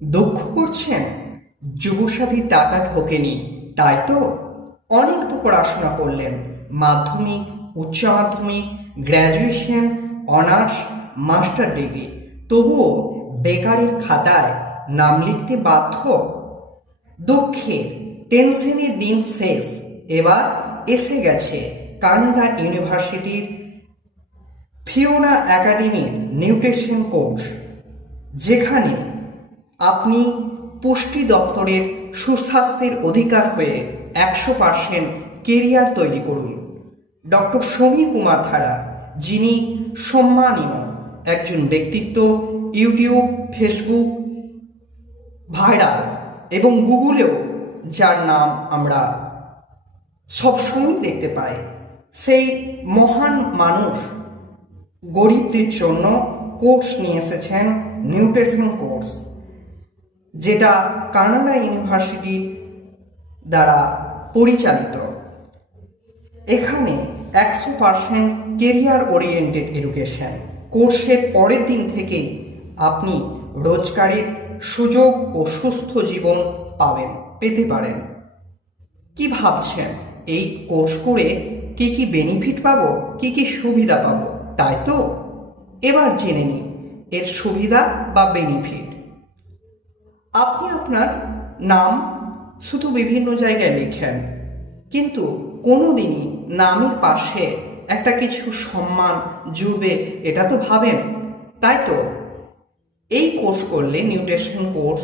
দুঃখ করছেন যুবসাথীর টাকা ঢোকেনি, তাই তো? অনেক তো পড়াশোনা করলেন, মাধ্যমিক, উচ্চ মাধ্যমিক, গ্র্যাজুয়েশন, অনার্স, মাস্টার ডিগ্রি, তবুও বেকারের খাতায় নাম লিখতে বাধ্য। দুঃখের, টেনশনের দিন শেষ। এবার এসে গেছে কানাডা ইউনিভার্সিটির ফিওনা একাডেমির নিউট্রিশন কোর্স, যেখানে আপনি পুষ্টি দপ্তরের সুস্বাস্থ্যের অধিকার হয়ে 100% কেরিয়ার তৈরি করুন। ডক্টর সমীর কুমার ধারা, যিনি সম্মানীয় একজন ব্যক্তিত্ব, ইউটিউব, ফেসবুক ভাইরাল এবং গুগলেও যার নাম আমরা সবসময় দেখতে পাই, সেই মহান মানুষ গরিবদের জন্য কোর্স নিয়ে এসেছেন, নিউট্রিশন কোর্স, যেটা কানাডা ইউনিভার্সিটির দ্বারা পরিচালিত। এখানে 100% কেরিয়ার ওরিয়েন্টেড এডুকেশন। কোর্সের পরের দিন থেকেই আপনি রোজগারের সুযোগ ও সুস্থ জীবন পেতে পারেন। কি ভাবছেন, এই কোর্স করে কি কি বেনিফিট পাবো, কি কি সুবিধা পাবো, তাই তো? এবার জেনে নিন এর সুবিধা বা বেনিফিট। আপনি আপনার নাম শুধু বিভিন্ন জায়গায় লেখেন, কিন্তু কোনো দিনই নামের পাশে একটা কিছু সম্মান জুড়বে, এটা তো ভাবেন, তাই তো? এই কোর্স করলে, নিউট্রিশন কোর্স,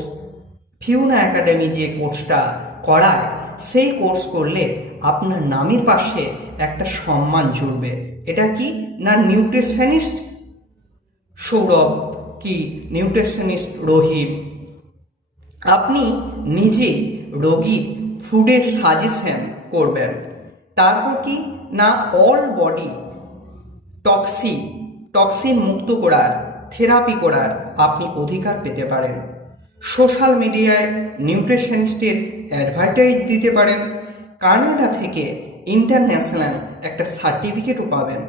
ফিওনা একাডেমি যে কোর্সটা করায়, সেই কোর্স করলে আপনার নামের পাশে একটা সম্মান জুড়বে। এটা কি না, নিউট্রিশনিস্ট সৌরভ কি নিউট্রিশনিস্ট রোহিত। আপনি নিজেই রোগীর ফুডের সাজেশন করবেন। তারপর কি না, অল বডি টক্সিন মুক্ত করার, থেরাপি করার আপনি অধিকার পেতে পারেন। সোশ্যাল মিডিয়ায় নিউট্রিশনিস্টের অ্যাডভার্টাইজ দিতে পারেন। কানাডা থেকে ইন্টারন্যাশনাল একটা সার্টিফিকেটও পাবেন।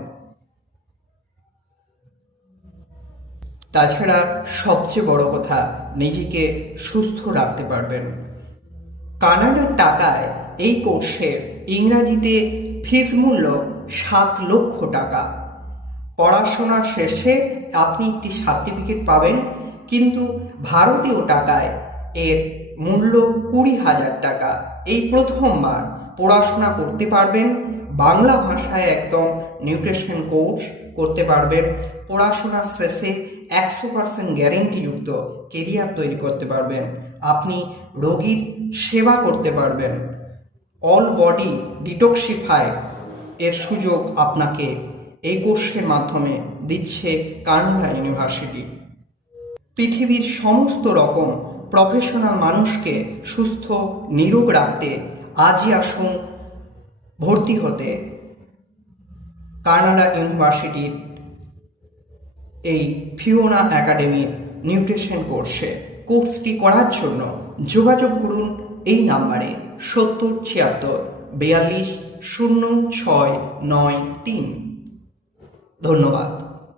তাছাড়া সবচেয়ে বড় কথা, নিজেকে সুস্থ রাখতে পারবেন। কানাডার টাকায় এই কোর্সের ইংরাজিতে ফিস মূল্য 7 লক্ষ টাকা। পড়াশোনার শেষে আপনি একটি সার্টিফিকেট পাবেন, কিন্তু ভারতীয় টাকায় এর মূল্য 20,000 টাকা। এই প্রথমবার পড়াশোনা করতে পারবেন, বাংলা ভাষায় একদম নিউট্রিশন কোর্স করতে পারবেন। পড়াশোনার শেষে 100% গ্যারেন্টিযুক্ত কেরিয়ার তৈরি করতে পারবেন। আপনি রোগীর সেবা করতে পারবেন। অল বডি ডিটক্সিফাই এর সুযোগ আপনাকে এই কোর্সের মাধ্যমে দিচ্ছে কানাডা ইউনিভার্সিটি। পৃথিবীর সমস্ত রকম প্রফেশনাল মানুষকে সুস্থ নিরোগ রাখতে আজই আসুন ভর্তি হতে কানাডা ইউনিভার্সিটির এই ফিওনা একাডেমির নিউট্রিশন কোর্সে। কোর্সটি করার জন্য যোগাযোগ করুন এই নাম্বারে 7076 42 0693। ধন্যবাদ।